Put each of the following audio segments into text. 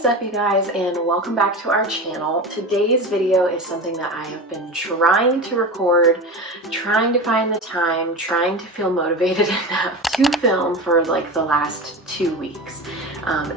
is up, you guys, and welcome back to our channel. Today's video is something that I have been trying to record, trying to find the time, trying to feel motivated enough to film for like the last 2 weeks.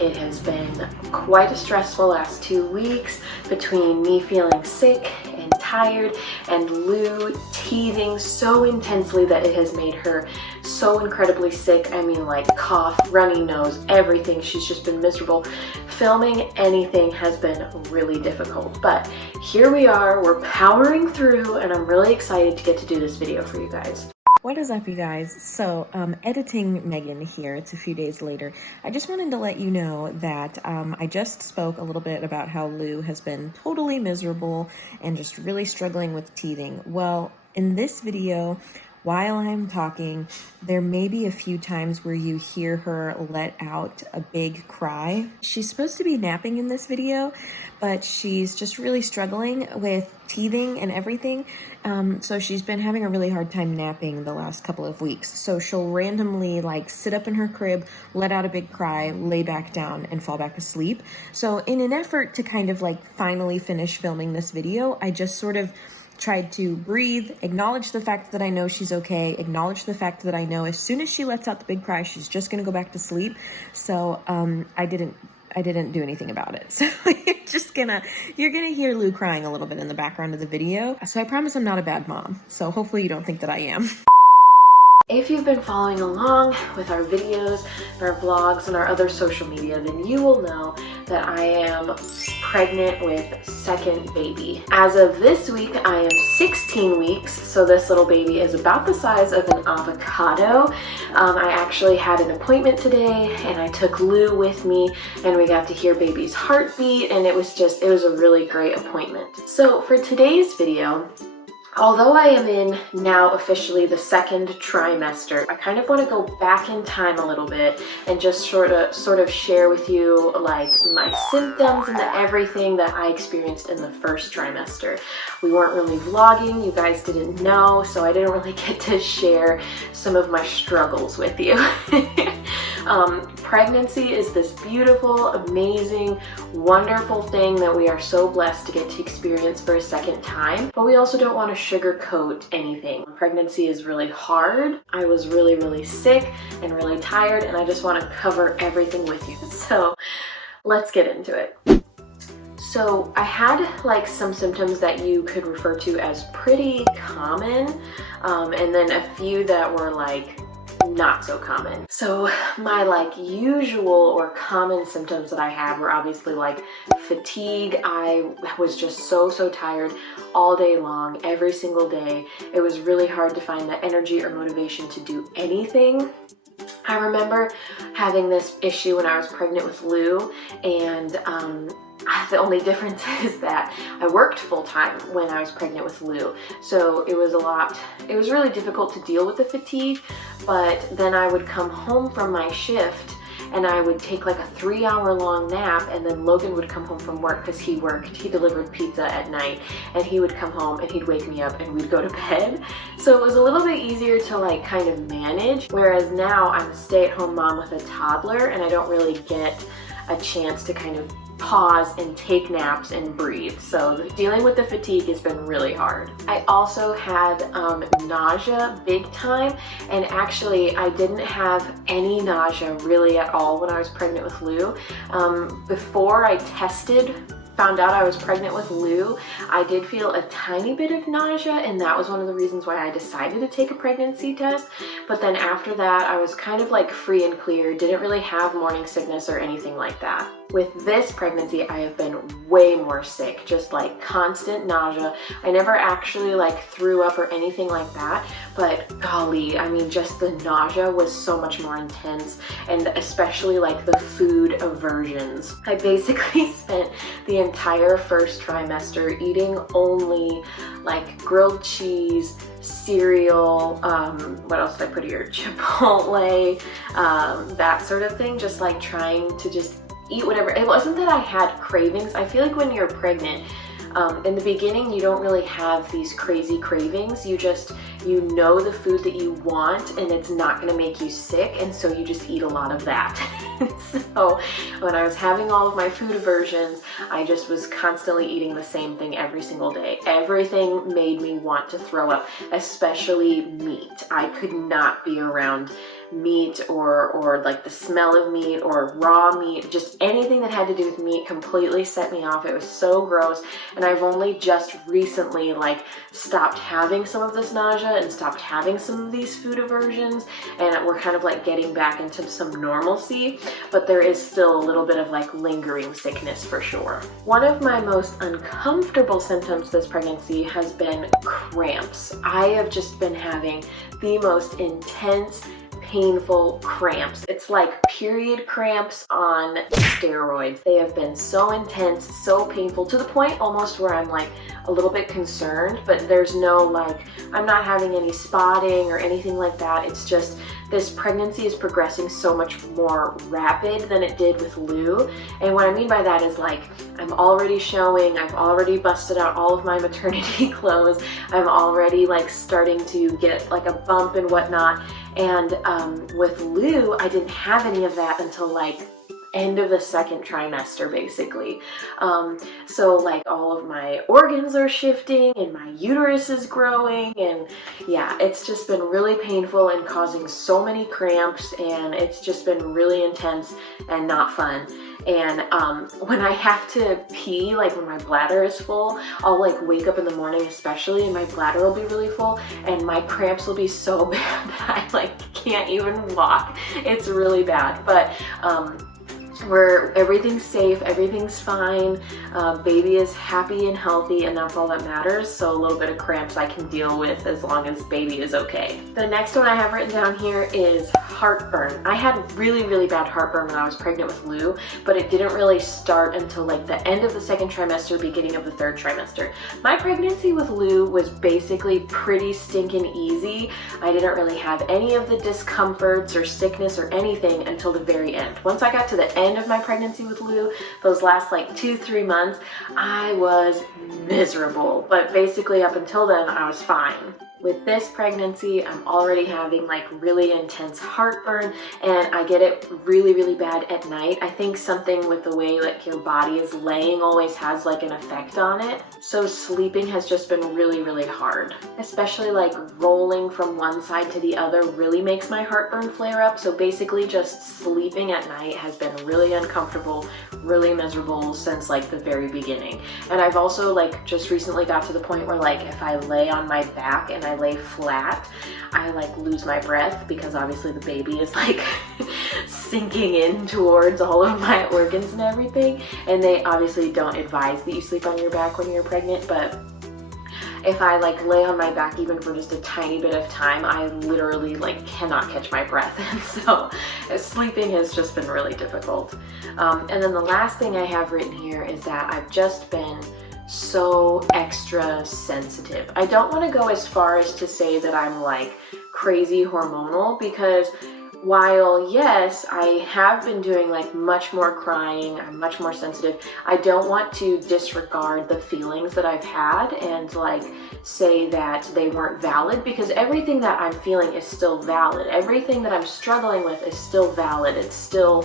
It has been quite a stressful last 2 weeks between me feeling sick and tired and Lou teething so intensely that it has made her so incredibly sick. I mean, like cough, runny nose, everything. She's just been miserable. Filming anything has been really difficult, but here we are, we're powering through, and I'm really excited to get to do this video for you guys. What is up, you guys? So, editing Megan here. It's a few days later. I just wanted to let you know that I just spoke a little bit about how Lou has been totally miserable and just really struggling with teething. Well, in this video, while I'm talking, there may be a few times where you hear her let out a big cry. She's supposed to be napping in this video, but she's just really struggling with teething and everything. So she's been having a really hard time napping the last couple of weeks. So she'll randomly like sit up in her crib, let out a big cry, lay back down and fall back asleep. So in an effort to kind of like finally finish filming this video, I just sort of tried to breathe, acknowledge the fact that I know she's okay, acknowledge the fact that I know as soon as she lets out the big cry, she's just gonna go back to sleep. So I didn't do anything about it. So you're gonna hear Lou crying a little bit in the background of the video. So I promise I'm not a bad mom. So hopefully you don't think that I am. If you've been following along with our videos, our vlogs, and our other social media, then you will know that I am pregnant with second baby. As of this week, I am 16 weeks, so this little baby is about the size of an avocado. I actually had an appointment today, and I took Lou with me, and we got to hear baby's heartbeat, and it was a really great appointment. So for today's video, although I am in now officially the second trimester, I kind of want to go back in time a little bit and just sort of share with you like my symptoms and everything that I experienced in the first trimester. We weren't really vlogging, you guys didn't know, so I didn't really get to share some of my struggles with you. Pregnancy is this beautiful, amazing, wonderful thing that we are so blessed to get to experience for a second time, but we also don't want to sugarcoat anything. Pregnancy is really hard. I was really, really sick and really tired, and I just want to cover everything with you. So let's get into it. So I had like some symptoms that you could refer to as pretty common, and then a few that were like not so common. So my like usual or common symptoms that I had were obviously like fatigue. I was just so tired all day long, every single day. It was really hard to find the energy or motivation to do anything. I remember having this issue when I was pregnant with Lou, and the only difference is that I worked full-time when I was pregnant with Lou. So it was really difficult to deal with the fatigue, but then I would come home from my shift and I would take like a 3-hour-long nap, and then Logan would come home from work because he delivered pizza at night, and he would come home and he'd wake me up and we'd go to bed. So it was a little bit easier to like kind of manage, whereas now I'm a stay-at-home mom with a toddler and I don't really get a chance to kind of pause and take naps and breathe. So dealing with the fatigue has been really hard. I also had nausea big time, and actually I didn't have any nausea really at all when I was pregnant with Lou. Before I found out I was pregnant with Lou, I did feel a tiny bit of nausea, and that was one of the reasons why I decided to take a pregnancy test. But then after that, I was kind of like free and clear, didn't really have morning sickness or anything like that. With this pregnancy, I have been way more sick, just like constant nausea. I never actually like threw up or anything like that, but golly, I mean, just the nausea was so much more intense, and especially like the food aversions. I basically spent the entire first trimester eating only like grilled cheese, cereal, what else did I put here? Chipotle, that sort of thing, just like trying to just eat whatever. It wasn't that I had cravings. I feel like when you're pregnant, In the beginning, you don't really have these crazy cravings. You know the food that you want and it's not going to make you sick, and so you just eat a lot of that. So when I was having all of my food aversions, I just was constantly eating the same thing every single day. Everything made me want to throw up, especially meat. I could not be around meat or like the smell of meat or raw meat. Just anything that had to do with meat completely set me off. It was so gross, and I've only just recently like stopped having some of this nausea and stopped having some of these food aversions, and we're kind of like getting back into some normalcy, but there is still a little bit of like lingering sickness for sure. One of my most uncomfortable symptoms this pregnancy has been cramps. I have just been having the most intense painful cramps. It's like period cramps on steroids. They have been so intense, so painful, to the point almost where I'm like a little bit concerned, but there's no like, I'm not having any spotting or anything like that. It's just this pregnancy is progressing so much more rapid than it did with Lou. And what I mean by that is like, I'm already showing, I've already busted out all of my maternity clothes. I'm already like starting to get like a bump and whatnot. And with Lou, I didn't have any of that until like end of the second trimester, basically. So like all of my organs are shifting and my uterus is growing, and yeah, it's just been really painful and causing so many cramps, and it's just been really intense and not fun. And when I have to pee, like when my bladder is full, I'll like wake up in the morning especially, and my bladder will be really full, and my cramps will be so bad that I like can't even walk. It's really bad, but everything's safe, everything's fine, baby is happy and healthy, and that's all that matters. So a little bit of cramps I can deal with as long as baby is okay. The next one I have written down here is heartburn. I had really, really bad heartburn when I was pregnant with Lou, but it didn't really start until like the end of the second trimester, beginning of the third trimester. My pregnancy with Lou was basically pretty stinking easy. I didn't really have any of the discomforts or sickness or anything until the very end. Once I got to the end of my pregnancy with Lou, those last like 2-3 months, I was miserable. But basically up until then, I was fine. With this pregnancy, I'm already having like really intense heartburn, and I get it really, really bad at night. I think something with the way like your body is laying always has like an effect on it. So sleeping has just been really, really hard. Especially like rolling from one side to the other really makes my heartburn flare up. So basically just sleeping at night has been really uncomfortable, really miserable since like the very beginning. And I've also like just recently got to the point where like if I lay on my back and I lay flat, I like lose my breath, because obviously the baby is like sinking in towards all of my organs and everything. And they obviously don't advise that you sleep on your back when you're pregnant, but if I like lay on my back even for just a tiny bit of time, I literally like cannot catch my breath. And so sleeping has just been really difficult. And then the last thing I have written here is that I've just been so extra sensitive. I don't want to go as far as to say that I'm like crazy hormonal, because while yes, I have been doing like much more crying, I'm much more sensitive, I don't want to disregard the feelings that I've had and like say that they weren't valid, because everything that I'm feeling is still valid. Everything that I'm struggling with is still valid. It's still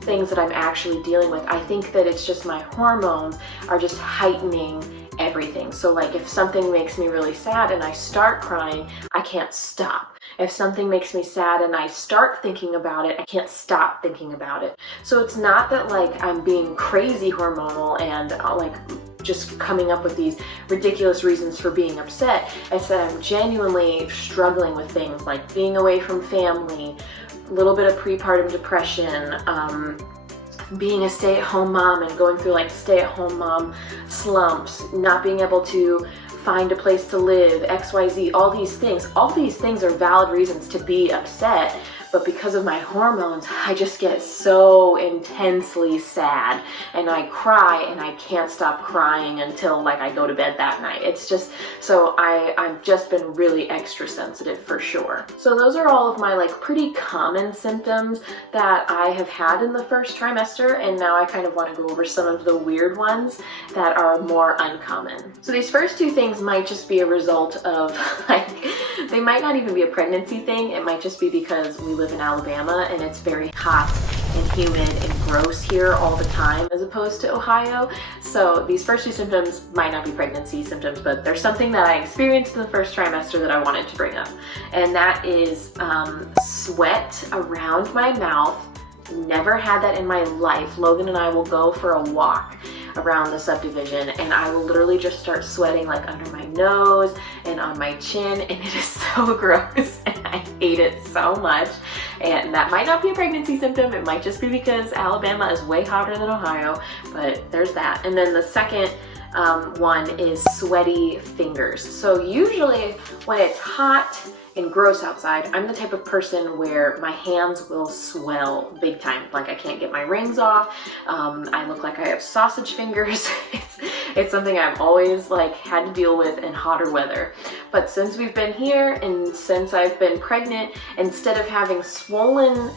things that I'm actually dealing with. I think that it's just my hormones are just heightening everything. So like if something makes me really sad and I start crying, I can't stop. If something makes me sad and I start thinking about it, I can't stop thinking about it. So it's not that like I'm being crazy hormonal and like just coming up with these ridiculous reasons for being upset. It's that I'm genuinely struggling with things like being away from family, a little bit of prepartum depression, being a stay-at-home mom and going through like stay-at-home mom slumps, not being able to find a place to live, XYZ, all these things are valid reasons to be upset, but because of my hormones, I just get so intensely sad, and I cry, and I can't stop crying until like I go to bed that night. It's just, so I've just been really extra sensitive for sure. So those are all of my like pretty common symptoms that I have had in the first trimester, and now I kind of want to go over some of the weird ones that are more uncommon. So these first two things might just be a result of like, they might not even be a pregnancy thing. It might just be because we live in Alabama and it's very hot and humid and gross here all the time as opposed to Ohio. So these first two symptoms might not be pregnancy symptoms, but there's something that I experienced in the first trimester that I wanted to bring up. And that is sweat around my mouth. Never had that in my life. Logan and I will go for a walk around the subdivision and I will literally just start sweating like under my nose and on my chin, and it is so gross and I hate it so much. And that might not be a pregnancy symptom. It might just be because Alabama is way hotter than Ohio, but there's that. And then the second one is sweaty fingers. So usually when it's hot and gross outside, I'm the type of person where my hands will swell big time. Like I can't get my rings off. I look like I have sausage fingers. It's something I've always like had to deal with in hotter weather. But since we've been here and since I've been pregnant, instead of having swollen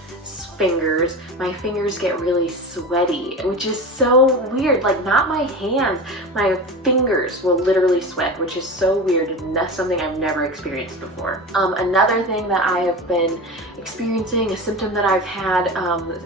fingers, my fingers get really sweaty, which is so weird. Like not my hands, my fingers will literally sweat, which is so weird, and that's something I've never experienced before. Another thing that I have been experiencing, a symptom that I've had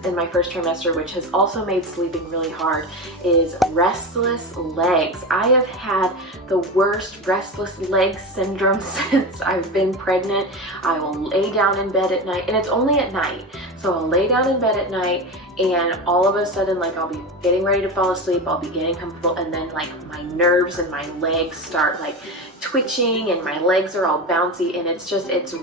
in my first trimester, which has also made sleeping really hard, is restless legs. I have had the worst restless leg syndrome since I've been pregnant. I will lay down in bed at night, and it's only at night. So I'll lay down in bed at night and all of a sudden, like I'll be getting ready to fall asleep, I'll be getting comfortable, and then like my nerves and my legs start like twitching and my legs are all bouncy, and it's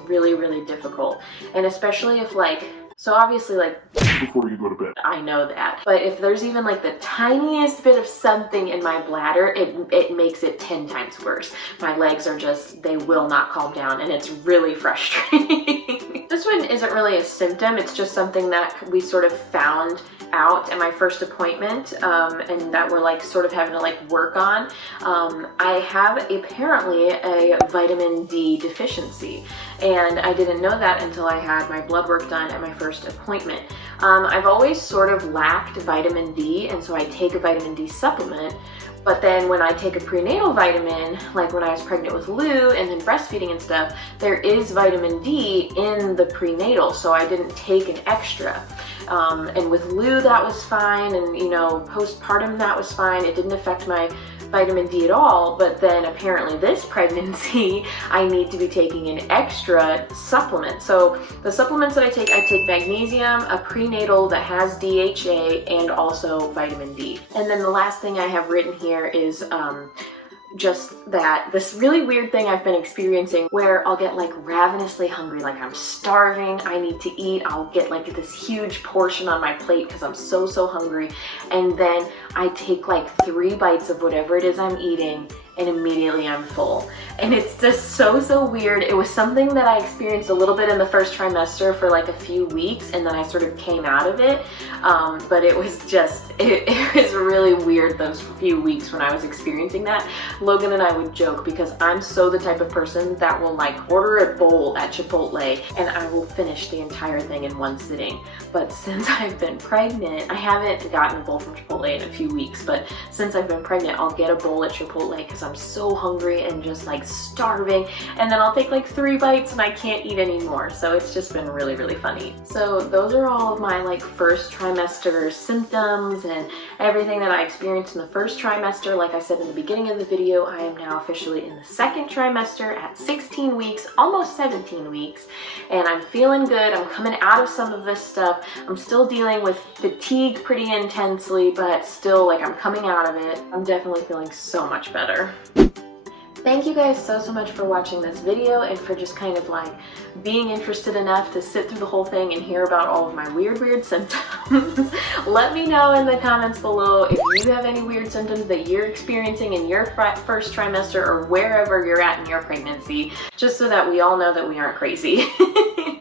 really, really difficult. And especially if like, so obviously like before you go to bed, I know that, but if there's even like the tiniest bit of something in my bladder, it makes it 10 times worse. My legs are just, they will not calm down, and it's really frustrating. This one isn't really a symptom, it's just something that we sort of found out at my first appointment, and that we're like sort of having to like work on. I have apparently a vitamin D deficiency, and I didn't know that until I had my blood work done at my first appointment. I've always sort of lacked vitamin D, and so I take a vitamin D supplement. But then when I take a prenatal vitamin, like when I was pregnant with Lou and then breastfeeding and stuff, there is vitamin D in the prenatal, so I didn't take an extra. And with Lou that was fine, and you know, postpartum that was fine. It didn't affect my vitamin D at all, but then apparently this pregnancy, I need to be taking an extra supplement. So the supplements that I take magnesium, a prenatal that has DHA, and also vitamin D. And then the last thing I have written here is just that this really weird thing I've been experiencing where I'll get like ravenously hungry, like I'm starving, I need to eat. I'll get like this huge portion on my plate because I'm so hungry, and then I take like 3 bites of whatever it is I'm eating and immediately I'm full. And it's just so weird. It was something that I experienced a little bit in the first trimester for like a few weeks, and then I sort of came out of it. But it was just, it was really weird those few weeks when I was experiencing that. Logan and I would joke because I'm so the type of person that will like order a bowl at Chipotle and I will finish the entire thing in one sitting. But since I've been pregnant, I haven't gotten a bowl from Chipotle in a few weeks, but since I've been pregnant, I'll get a bowl at Chipotle because I'm so hungry and just like starving, and then I'll take like 3 bites and I can't eat anymore. So it's just been really funny. So those are all of my like first trimester symptoms and everything that I experienced in the first trimester. Like I said in the beginning of the video, I am now officially in the second trimester at 16 weeks, almost 17 weeks, and I'm feeling good. I'm coming out of some of this stuff. I'm still dealing with fatigue pretty intensely, but still like I'm coming out of it. I'm definitely feeling so much better. Thank you guys so much for watching this video and for just kind of like being interested enough to sit through the whole thing and hear about all of my weird symptoms. Let me know in the comments below if you have any weird symptoms that you're experiencing in your first trimester or wherever you're at in your pregnancy, just so that we all know that we aren't crazy.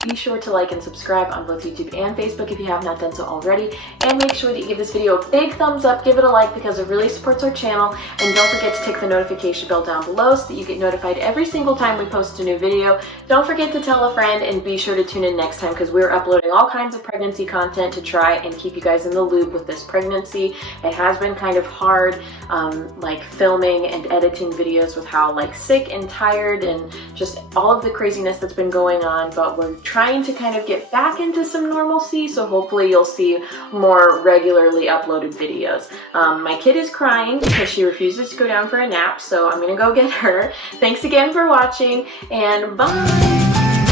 Be sure to like and subscribe on both YouTube and Facebook if you have not done so already. And make sure that you give this video a big thumbs up, give it a like because it really supports our channel. And don't forget to click the notification bell down below so that you get notified every single time we post a new video. Don't forget to tell a friend and be sure to tune in next time because we're uploading all kinds of pregnancy content to try and keep you guys in the loop with this pregnancy. It has been kind of hard, like filming and editing videos with how like sick and tired and just all of the craziness that's been going on, but we're trying to kind of get back into some normalcy, so hopefully you'll see more regularly uploaded videos. My kid is crying because she refuses to go down for a nap, so I'm gonna go get her. Thanks again for watching, and bye!